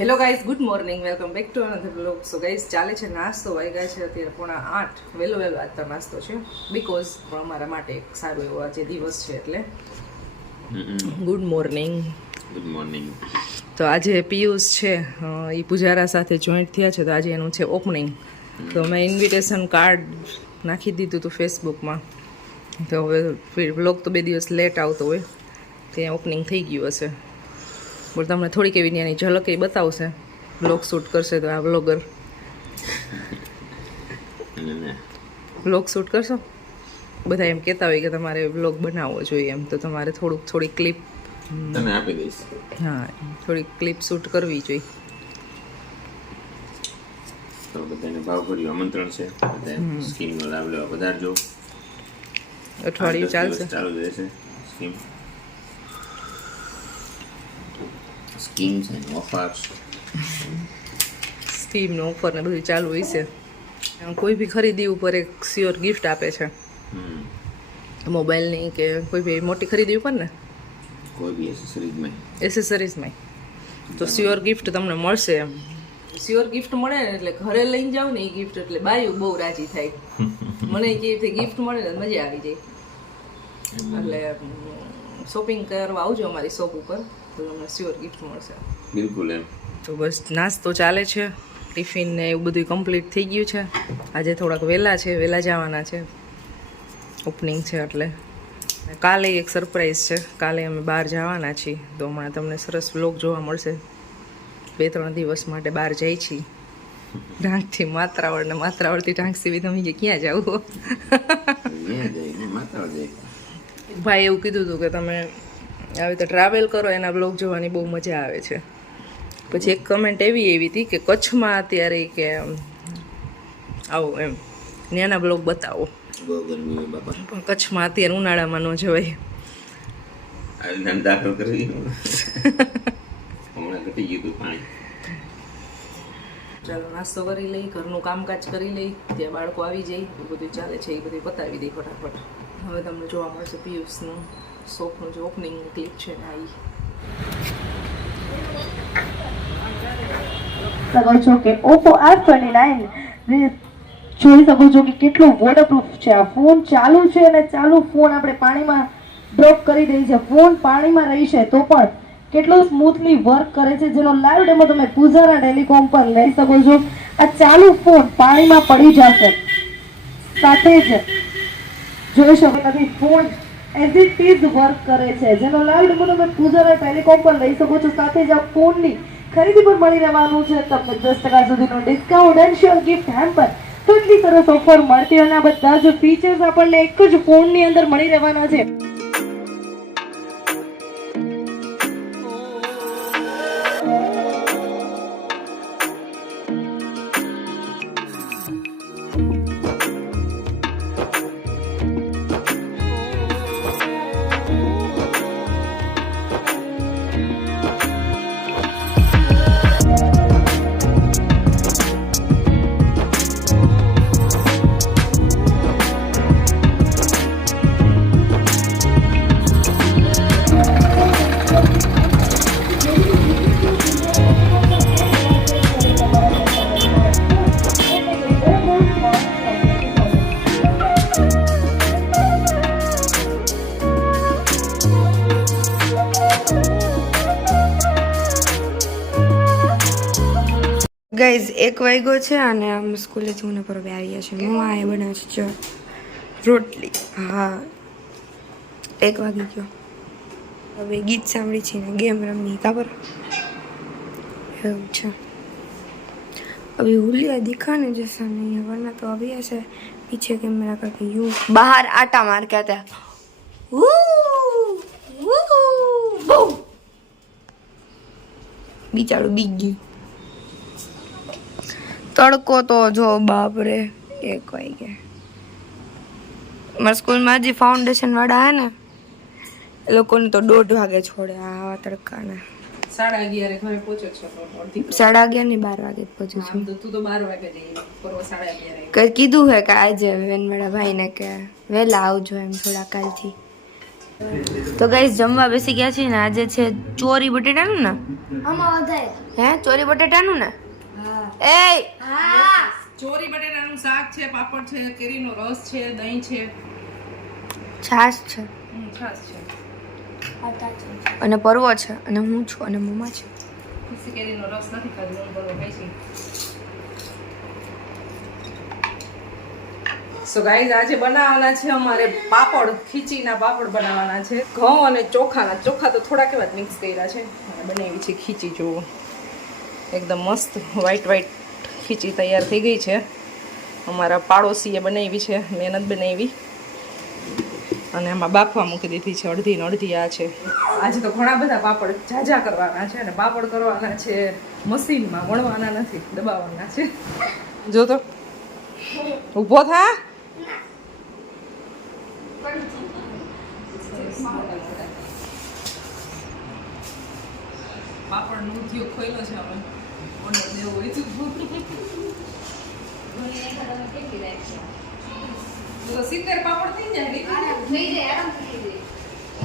Hello guys good morning welcome back to another blog so guys ચાલે છે નાસ્તો? વાગ્યા છે અત્યારે પોણા આઠ. વહેલો વહેલો આજનો નાસ્તો છે. બિકોઝ અમારા માટે એક સારો એવો આજે દિવસ છે એટલે. ગુડ મોર્નિંગ ગુડ મોર્નિંગ તો આજે પિયુષ છે એ પૂજારા સાથે જોઈન્ટ થયા છે તો આજે એનું છે ઓપનિંગ તો મેં ઇન્વિટેશન કાર્ડ નાખી દીધું હતું ફેસબુકમાં તો હવે બ્લોગ તો બે દિવસ લેટ આવતો હોય. ત્યાં ઓપનિંગ થઈ ગયું હશે. બોલ તમને થોડીક એવી ત્યાંની ઝલક એ બતાવશે. બ્લોગ શૂટ કરશે તો આ બ્લોગર બ્લોગ શૂટ કરશો? બધા એમ કહેતા હોય કે તમારે બ્લોગ બનાવવો જોઈએ એમ તો તમારે થોડુંક થોડી ક્લિપ તમે આપી દઈશ. હા થોડી ક્લિપ શૂટ કરવી જોઈએ. તો બધાને ભાવભર્યું આમંત્રણ છે. બધા સ્કીમનો લાભ લેવા પધારજો. અઠવાડિયું ચાલશે. ચાલુ રહેશે. સ્કીમ છે ઓફર્સ સ્કીમનો ઓફર ને બધું ચાલુ હોય છે. કોઈ બી ખરીદી ઉપર એક સ્યોર ગિફ્ટ આપે છે. મોબાઈલની કે કોઈ બી મોટી ખરીદી ઉપર ને? કોઈ બી એસેસરીઝમાં એસેસરીઝમાં તો સ્યોર ગિફ્ટ તમને મળશે એમ. સ્યોર ગિફ્ટ મળે ને એટલે ઘરે લઈને જાવ ને એ ગિફ્ટ એટલે બાયું બહુ રાજી થાય. મને કે ગિફ્ટ મળે ને મજા આવી જાય. એટલે શોપિંગ કરવા આવજો અમારી શોપ ઉપર. તો તમને સ્યોર ગિફ્ટ મળશે. બિલકુલ એમ. તો બસ નાસ્તો ચાલે છે. ટિફિન ને એવું બધું કમ્પ્લીટ થઈ ગયું છે. આજે થોડાક વહેલા છે વહેલા જવાના છે. ઓપનિંગ છે એટલે. કાલે એક સરપ્રાઈઝ છે. કાલે અમે બહાર જવાના છીએ. તો હમણાં તમને સરસ વ્લોગ જોવા મળશે. બે ત્રણ દિવસ માટે બહાર જઈ છીએ. ઢાંકથી માત્રાવળ ને માત્રાવળથી ઢાંક સુધી તમે કે ક્યાં જાવ ભાઈ એવું કીધું હતું કે તમે આવી રીતે ટ્રાવેલ કરો એના બ્લોગ જોવાની બહુ મજા આવે છે. પછી એક કમેન્ટ એવી એવી હતી કે કચ્છમાં અત્યારે કે આવો એમ. ત્યાંના બ્લોગ બતાવો. પણ કચ્છમાં અત્યારે ઉનાળામાં ન જવાય. દાખલ કરી હમણાં ઘટી ગયું પાણી. ચાલો નાસ્તો કરી લઈ ઘરનું કામકાજ કરી લઈ ત્યાં બાળકો આવી જાય બધું ચાલે છે એ બધું પતાવી દઈ ફટાફટ. હવે તમને જોવા મળશે પિયુષનું. શોપનું જે ઓપનિંગ ક્લિપ છે ને આ ઈ. શકો છો કે ઓપ્પો આર ટ્વેન્ટી નાઇન જોઈ શકો છો કે કેટલું વોટરપ્રૂફ છે. આ ફોન ચાલુ છે અને ચાલુ ફોન આપણે પાણીમાં ડ્રોપ કરી દઈએ છે ફોન પાણીમાં રહી તો પણ કેટલો સ્મૂથલી વર્ક કરે છે. જેનો લાઈવ ડેમો તમે પૂજારા ટેલિકોમ પર લઈ શકો છો. આ ચાલુ ફોન પાણીમાં પડી જશે. સાથે જ જોઈ શકો નથી phone as it is work કરે છે. જેનો લાઈવ ડેમો તમે પૂજાના ટેલિકોમ પર લઈ શકો છો. સાથે જ આ ફોનની ખરીદી પર મળી રહેવાનું છે. તમને દસ ટકા સુધીનો discount and sure gift hamper તો એટલી સરસ ઓફર મળતી અને આ બધા જ ફીચર્સ આપણને એક જ ફોનની અંદર મળી રહેવાના છે. ગાઈઝ એક વાગ્યો છે અને આમ સ્કૂલે જઈને પર આવી ગયા છે મમ્મા એ બનાવે છે જો રોટલી હા એક વાગી ગયો હવે ગીત સાંભળી છે ને ગેમ રમી ખબર એવું છે अभी हुलिया दिखाने जैसा नहीं है वरना तो अभी ऐसे पीछे कैमरा करके यूं बाहर आटा मार के आता है वू, वू, बू। બિચારું બી ગયું તડકો તો જો બાપરે એક વાગે મારા સ્કૂલમાં જે ફાઉન્ડેશન વાળા હે ને એ લોકોને તો દોઢ વાગે છોડે આ આવા તડકાને. સાડા અગિયારે ઘરે પહોંચો છો સાડા અગિયારની બાર વાગે પહોંચું છું. તું તો બાર વાગે જઈ પરવા સાડા અગિયારે. કઈ કીધું હે કે આજે વેનવાળા ભાઈને કે વહેલા આવજો એમ થોડા કાલથી. તો ગાઈસ જમવા બેસી ગયા છે ને આજે છે ચોરી બટેટાનું ને? હે ચોરી બટેટાનું ને? એ ચોરી બટેટાનું શાક છે પાપડ છે કેરીનો રસ છે દહીં છે. છાશ છે. છાશ છે. અને પરવો છે અને હું છું અને મમ્મા છે. ખુશી કેરીનો રસ નથી ખાધો હું ખાઈ છે. સો ગાઈઝ આજે બનાવવાના છે અમારે પાપડ ખીચીના પાપડ બનાવવાના છે. ઘઉં અને ચોખાના. ચોખા તો થોડાક એવા મિક્સ કર્યા છે. અને બનાવી છે ખીચી જુઓ. એકદમ મસ્ત વ્હાઈટ વ્હાઈટ ખીચી તૈયાર થઈ ગઈ છે. અમારા પાડોશીએ બનાવી છે મહેનત બનાવી. અને એમાં બાફવા મૂકી દીધી છે અડધી ને અડધી આ છે. આજે તો ઘણા બધા પાપડ ઝાઝા કરવાના છે અને પાપડ કરવાના છે મશીનમાં વણવાના નથી દબાવવાના છે. જો તો. ઊભો થા. પાપડનો ઉદ્યોગ ખોલ્યો છે અમે તો તો સિત્તેર પાપડ થઈ જાય થઈ જાય આરામથી થઈ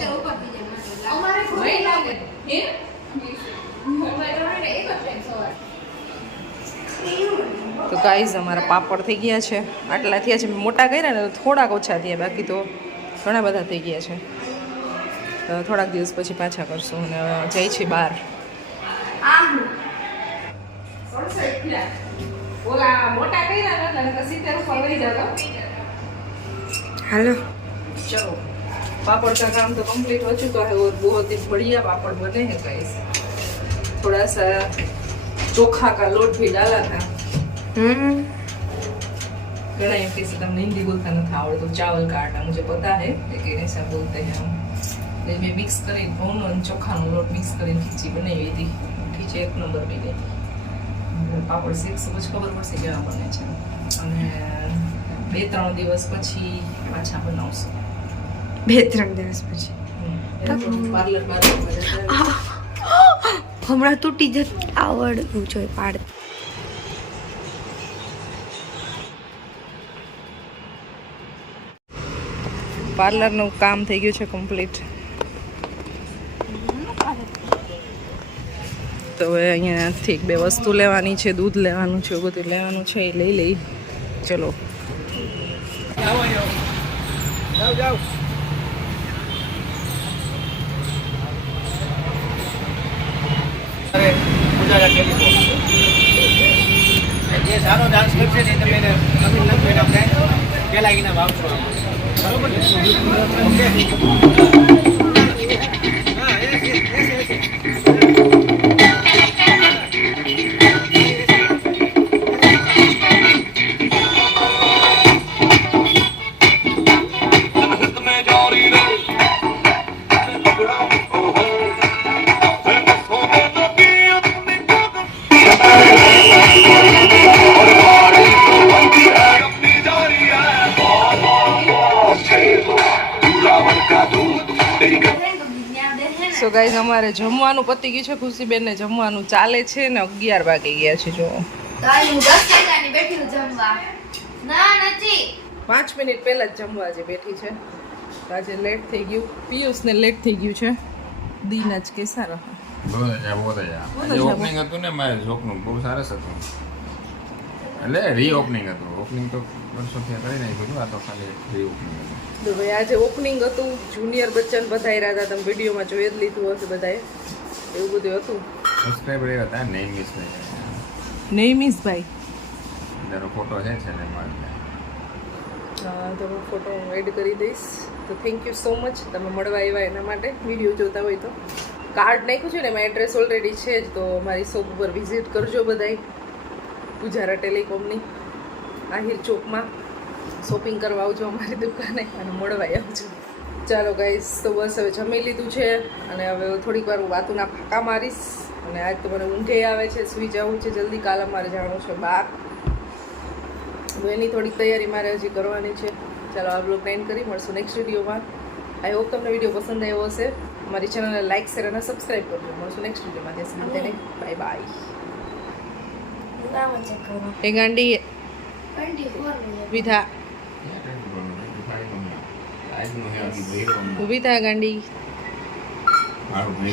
જાય ઉપર થઈ જાય અમારે નહીં લાગે. હે? તો ગાઈઝ અમારા પાપડ થઈ ગયા છે. આટલા થયા છે. મોટા કર્યા ને તો થોડાક ઓછા થયા. બાકી તો ઘણા બધા થઈ ગયા છે. તો થોડાક દિવસ પછી પાછા કરશું. અને જઈ જાય છે બહાર ઓલા મોટા કર્યા ને એટલે સિત્તેર ઉપર વહી જાવ હાલો चलो पापड़ का काम तो कंप्लीट हो चुका है और बहुत ही बढ़िया पापड़ बने हैं गाइस थोड़ा सा चोखा का लोट भी डाला था હમ घना एम से તમને हिंदी बोलता न था और तो चावल का आटा मुझे पता है लेकिन ऐसा बोलते हैं हम એટલે મેં મિક્સ કરી ઘઉંનો અને ચોખાનો લોટ મિક્સ કરીને ખીચી બનાવી હતી ખીચી એક નંબર બની ગઈ પાપડ શેકશું પછી ખબર પડશે કેવા બને છે. અને બે ત્રણ દિવસ પછી પાછા બનાવશું. બે ત્રણ દિવસ પછી? પાર્લર પાર્લર હમણાં તૂટી જત આવડવું જોઈએ પાડ. પાર્લરનું કામ થઈ ગયું છે કમ્પ્લીટ. તો હવે અહીંયાથી બે વસ્તુ લેવાની છે, દૂધ લેવાનું છે એવું બધું લેવાનું છે, એ લઈ લઈ. ચલો. જે સારો ડાન્સ કરશે ને તમે એને નવીન ઓકે ગાઈઝ અમારે જમવાનું પતી ગયું છે. ખુશીબેનને જમવાનું ચાલે છે ને અગિયાર વાગે ગયા છે જો પાંચ મિનિટ પહેલા જ જમવા જે બેઠી છે. આજે લેટ થઈ ગયું. પિયુષને લેટ થઈ ગયું છે. દિન જ કે સારા ઓપનિંગ હતું ને મારે શોપનું બહુ સરસ હતું. એટલે રીઓપનિંગ હતું. ઓપનિંગ તો વર્ષોથી કરી નાખ્યું આ તો ખાલી હતું ભાઈ આજે ઓપનિંગ હતું જુનિયર બચ્ચન બધાયરા હતા તમે વિડીયોમાં જોઈ જ લીધું હશે બધાએ. એવું બધું હતું. સબસ્ક્રાઈબર એવા હતા નહીં મિસ નહીં નહીં ભાઈ. એનો ફોટો છે છે ને મારે હા, તો હું ફોટો એડ કરી દઈશ. તો થેન્ક યુ સો મચ તમે મળવા આવ્યા એના માટે. વીડિયો જોતા હોય તો. કાર્ડ નાખ્યું છે ને એમાં એડ્રેસ ઓલરેડી છે જ તો મારી શોપ ઉપર વિઝિટ કરજો બધાય. પૂજારા ટેલિકોમની આહિર ચોકમાં શોપિંગ કરવા આવજો અમારી દુકાને અને મળવા આવજો. ચાલો ગાઈસ તો બસ હવે જમી લીધું છે અને હવે થોડીક વાર હું વાતુના ફાંકા મારીશ અને આજ તો મને ઊંઘે આવે છે સૂઈ જવું છે જલ્દી કાલ અમારે જાણવું છે બહાર. તો એની થોડીક તૈયારી મારે હજી કરવાની છે. ચાલો આ બ્લોગ એન્ડ કરી મળશું નેક્સ્ટ વિડીયોમાં. આઈ હોપ તમને વીડિયો પસંદ આવ્યો હશે. મારી ચેનલને લાઇક શેર અને સબસ્ક્રાઈબ કરજો. મળશું નેક્સ્ટ વિડીયોમાં. ત્યાં સુધી તેને બાય બાય એ ગાંડી વિધા ભેગો ઊભી થાય ગાંડી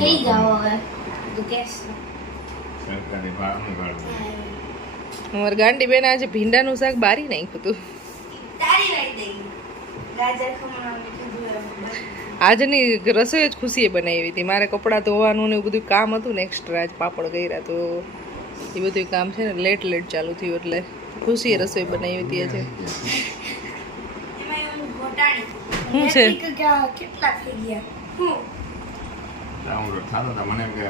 થઈ જાઓ હવે અમારે ગાંડી બેન આજે ભીંડાનું શાક બારી નાખ્યું હતું. આજની રસોઈ જ ખુશીએ બનાવી હતી. મારે કપડાં ધોવાનું ને એવું બધું કામ હતું ને એક્સ્ટ્રા આજ પાપડ કર્યા તો. એ બધું કામ છે ને લેટ લેટ ચાલુ થયું એટલે. ખુશીએ રસોઈ બનાવી હતી આજે. શું છે? કેટલા થઈ ગયા? હું. ડાઉનલોડ થતો મને એમ કે